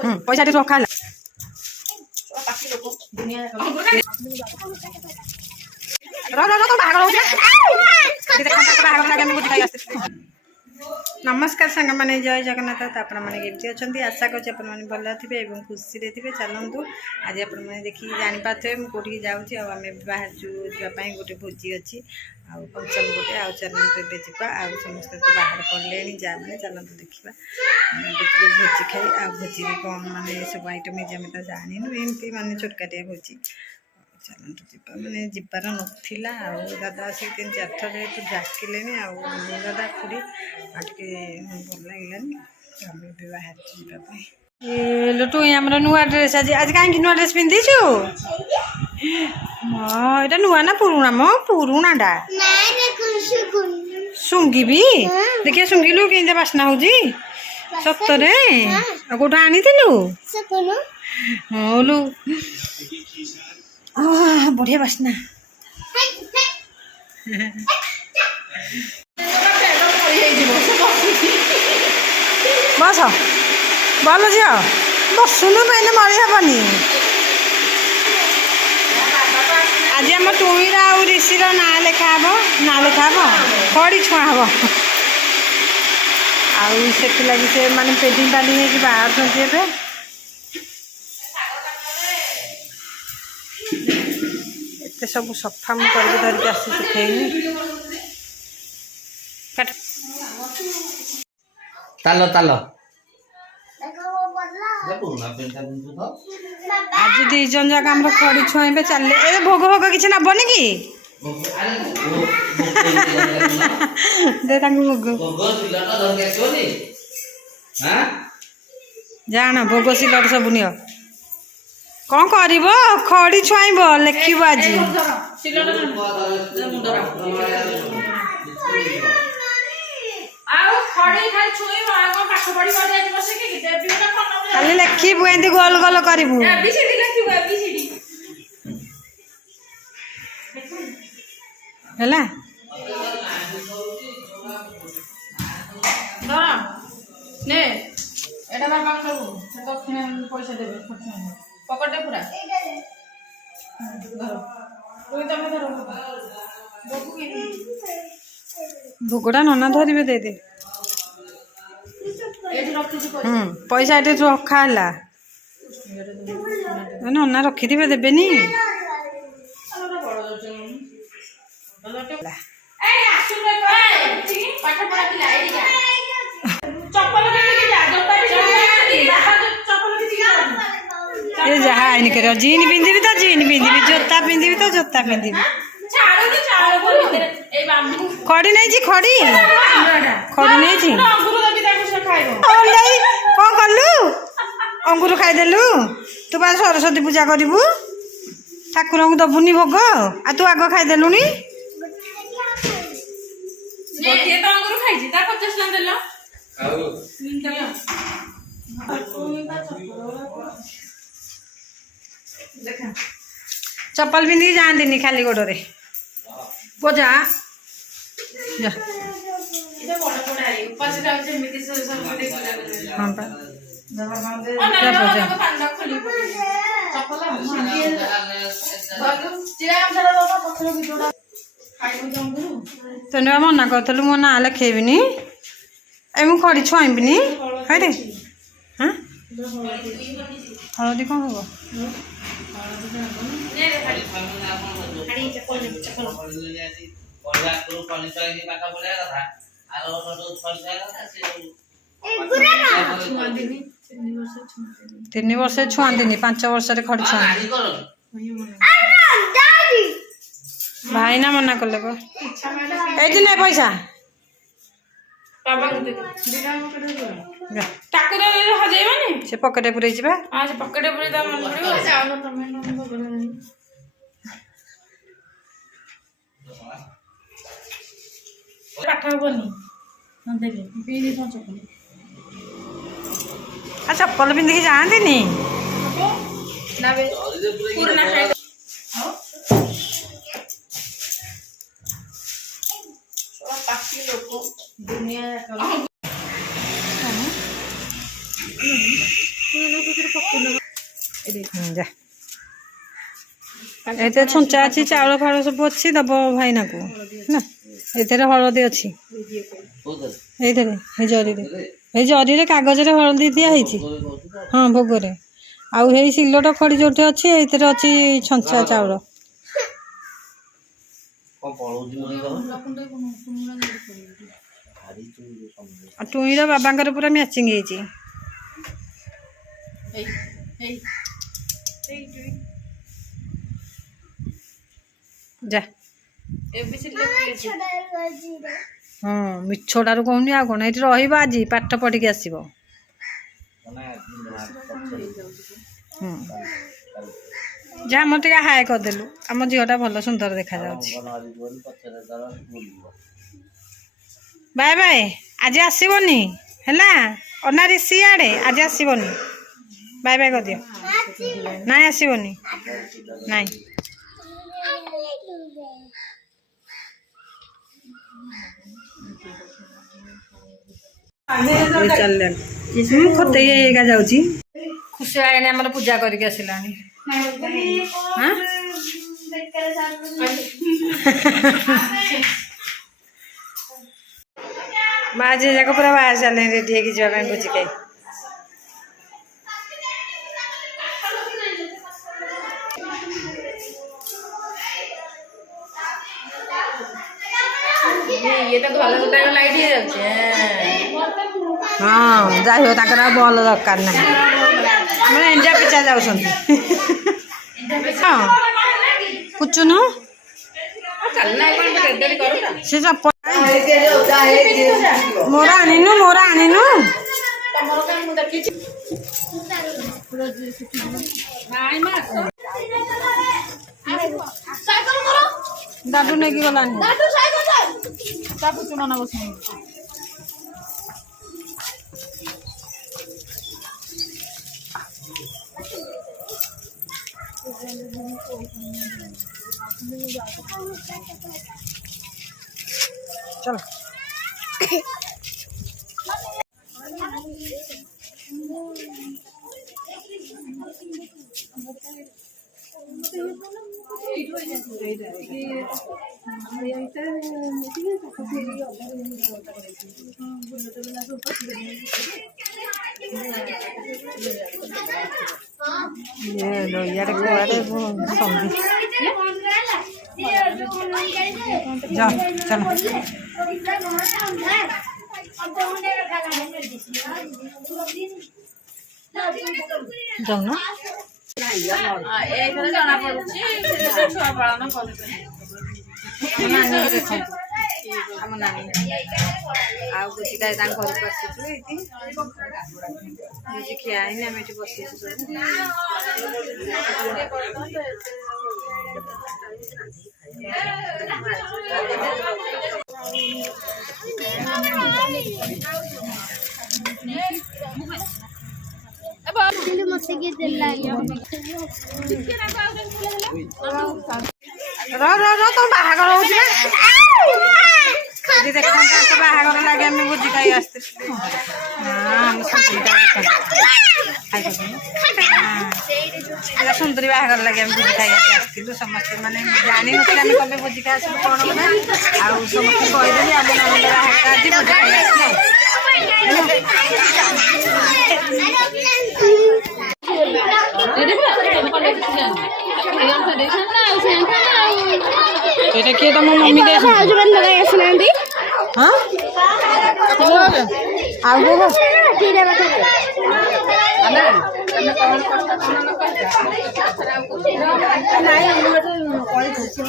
पैसा टे रखा नमस्कार सांग मैंने जय जगन्नाथ तो आपण मैंने केमती अच्छा आशा कर भल थे खुशी थे चलतु आज आप देखिए जापारे मुझे जाऊँगी आम बाहर जावाई गोटे भोजी अच्छी आउ फंक्शन गोटे आउ चलते जा समस्त तो बाहर पड़े जा मैंने चलते देखा भोजी खाई आ भोजी कौन माने सब आइटम आम तो जानू एमती मानने छोटकाटिया भोजी चलतु जा मैंने जबार नाला दादा आसिक 3-4 थर जेहतु डाकिले दादा खुड़ी आटे भल लगे आम बाहर जावाई लुटू आम नुआ ड्रेस आज आज कहीं नुआ ड्रेस पिंधिचु यहाँ नुआ ना पुराणा मो पुराणाटा सुंगी भी देखिए सुंगिलु के बास्ना हो सतरे कौट आनी हलु बढ़िया बास्ना बस भल झी बसुनु पे मरी हेनी आज आम टुईर आउ ऋषिर ना लिखा खड़ी छुआ हम आउ लगी से माने पेंटिंग पार्टी बाहर एत सब सफा मुझे धरिक आस सुखेनी तालो तालो आज दी जन जाक आम खड़ी छुए चल भोग भोग किसी नबनी कि दे भोग जान भोग सिलट सब नियो कौन कर खड़ी छुआब लिखब आज खाली लिखबू एमती गोल गोल करू है पैसा देवे पकड़े पूरा भोगटा नना धरवे दे दे पैसा ये रखा नना रखिथे देवेनि ये जहाँ आइन कर जीन पिंधि तो जीन पिंधि जोता पिंधि तो जोता पिंधि खड़ी नहीं खड़ी खड़ी नहीं कौन कलु अंगूर खाईदेलु तू बा सरस्वती पूजा करू ठाकुर को दबुनी भोग आ तू आग खाईदेलु चप्पल पिंधि जाती खाली गोड़े बोझा तेना मना करूँ मो ना लिखेबी मुझे खड़ी छुआबी है रे हाँ हलदी कौन हम तीन वर्ष छुआती 5 वर्ष खड़ी छुआ भाई ना मना कले ये पैसा से पकेटे पूरे चप्पल पिंधिकी जाती दुनिया ଯା ଏତେ ଛୁଞ୍ଚା ଅଛି ଚାଉଳ ଫାଉଳ ସବୁ ଅଛି ଦବ ଭାଇନାକୁ ନା ଏଥିରେ ହଳଦୀ ଅଛି ଏଇଥିରେ ଏଇ ଜରିରେ କାଗଜରେ ହଳଦୀ ଦିଆ ହେଇଛି ହଁ ଭୋଗରେ ଆଉ ହେଇ ସିଲଟ ଖଡ଼ି ଯୋଉଠି ଅଛି ଏଇଥିରେ ଅଛି ଛଞ୍ଚା ଚାଉଳ ଟୁଇଁର ବାବାଙ୍କର ପୁରା ମ୍ୟାଚିଂ ହେଇଛି ଯା ହଁ ମିଛଟାରୁ କହୁନି ଆଉ କ'ଣ ଏଇଠି ରହିବ ଆଜି ପାଠ ପଢ଼ିକି ଆସିବ ଯାହା ଆମର ଟିକେ ହାଏ କରିଦେଲୁ ଆମ ଝିଅଟା ଭଲ ସୁନ୍ଦର ଦେଖାଯାଉଛି ବାଏ ବାଏ ଆଜି ଆସିବନି ହେଲା ଅନାରୀ ସିଆଡ଼େ ଆଜି ଆସିବନି ବାଏ ବାଏ କରିଦିଅ ନାଇଁ ଆସିବନି ନାଇଁ ମୁଁ ଖତେଇ ହେଇକା ଯାଉଛି ଖୁସି ଆଇନି ଆମର ପୂଜା କରିକି ଆସିଲାଣି ମା ଝିଅ ଯାକ ପୁରା ବାହାରି ସାରିଲେଣି ରେଡି ହେଇକି ଯିବା ପାଇଁ ଭୋଜି ଖାଇ ହଁ ଯାଇ ହଉ ତାଙ୍କର ଆଉ ବଲ୍ ଦରକାର ନାହିଁ ମାନେ ଇଣ୍ଡିଆ ପିଛା ଯାଉଛନ୍ତି ହଁ ପୁଚୁନୁ ସେ ମୋର ଆଣିନୁ ଦାଦୁ ନେଇକି ଗଲାନି चलो ये यार कुआरे संधि जा चलो जाऊना जना पड़ुची छुआ पालन आम नानी आउ बुझी घर को आसीचु ये खिया आम ये बसीचु तुम बाहागर हो देखा बाहागर लगे आम भोजी खाई आसते सुंदरी बाहागर लगे आम भोजी खाई आसलु समस्ते मैंने जानी ना कम भोजी खाई आसलु कौन बोला आउ समस्त कहीदेवी आम ननद बाहागर आज भोजी खाई এটা কি তোমার মম্মি দেছে হজবেন্ড লাগাই আসনান্তি হ্যাঁ আর গো ঠিক আছে আনা আমি কমেন্ট করতে না নাই আমি কই দিছি